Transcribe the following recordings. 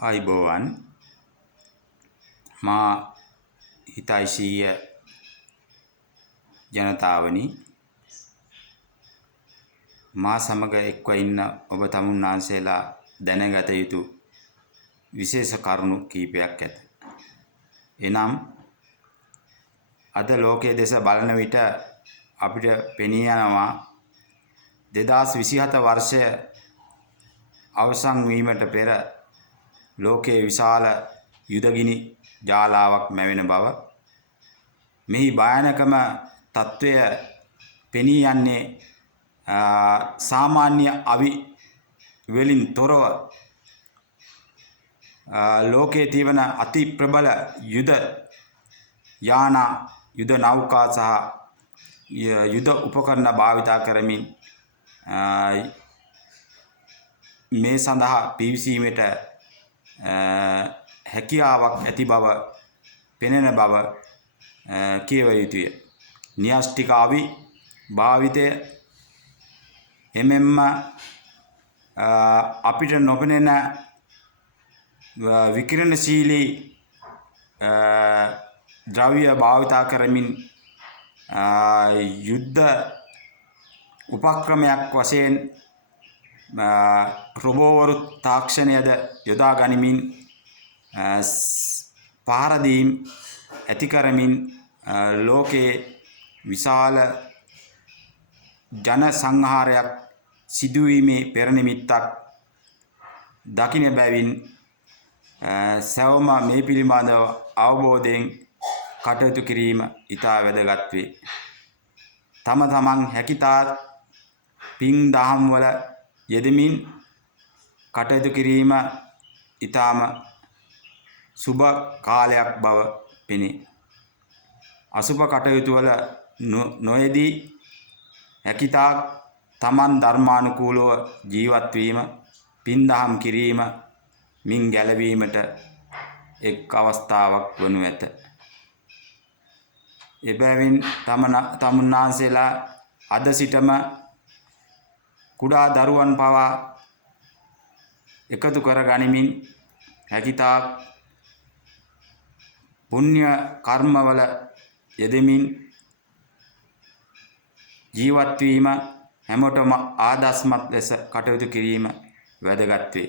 ආයිබෝවන් මා හිතයිසීය ජනතාවනි මා සමග එක්ව ඉන්න ඔබ තමුන්නාන්සේලා දැනගත යුතු විශේෂ කරුණු කීපයක් ඇත. එනම් අද ලෝකයේ දෙස බලන විට අපිට පෙනී යනවා 2027 වර්ෂය අවසන් වීමට පෙර ලෝකයේ විශාල යුදගිනි ජාලාවක් මැවෙන බව. මෙහි භයානකම තත්ත්වය පෙනී යන්නේ සාමාන්‍ය අවි වලින් තොරව ලෝකයේ තිබෙන අති ප්‍රබල යුද යාන යුද නෞකා සහ යුද උපකරණ භාවිතා කරමින් මේ සඳහා පිවිසීමට හැකියාවක් ඇති බව පෙනෙන බව කියව යුතුය. න්‍යෂ්ටික අවි භාවිතය එමෙන්ම අපිට නොපෙනෙන විකිරණශීලී ද්‍රව්‍ය භාවිතා කරමින් යුද්ධ උපක්‍රමයක් වශයෙන් රොබෝවරු තාක්ෂණයද යොදා ගනිමින් පහර දීම් ඇති කරමින් ලෝකයේ විශාල ජන සංහාරයක් සිදුවීමේ පෙරනිමිත්තක් දකින බැවින් සැවොම මේ පිළිබඳව අවබෝධයෙන් කටයුතු කිරීම ඉතා වැදගත් වේ. තම තමන් හැකිතාක් පින් දහම් වල යෙදමින් කටයුතු කිරීම ඉතාම සුබ කාලයක් බව පෙනේ. අසුබ කටයුතු වල නොයෙදී හැකිතාක් තමන් ධර්මානුකූලව ජීවත් වීම පින් දහම් කිරීම මින් ගැලවීමට එක් අවස්ථාවක් වනු ඇත. එබැවින් තමුන්නාන්සේලා අද සිටම කුඩා දරුවන් පවා එකතු කර ගනිමින් හැකිතාක් පුණ්‍ය කර්මවල යෙදෙමින් ජීවත් වීම හැමෝටම ආදර්ශමත් ලෙස කටයුතු කිරීම වැදගත් වේ.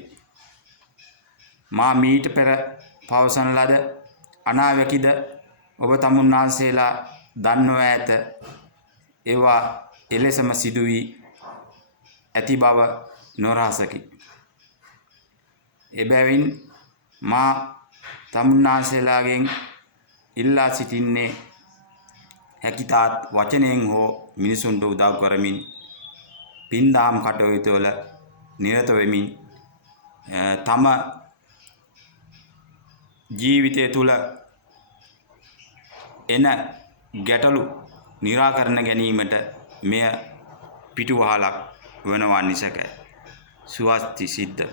මා මීට පෙර පවසන ලද අනාවැකිද ඔබ තමුන්නාන්සේලා දන්නවා ඇත. ඒවා එලෙසම සිදු වී ඇති බව නොරහසකි. එබැවින් මා තමුන්නාන්සේලාගෙන් ඉල්ලා සිටින්නේ හැකිතාත් වචනයෙන් හෝ මිනිසුන්ට උදව් කරමින් පින්දහම් කටයුතු වල නිරත වෙමින් තම ජීවිතය තුළ එන ගැටලු निराකරණ ගැනීමට මෙය පිටුවහලක් වනවා නිසැකයි. සුවස්ති සිද්ධ.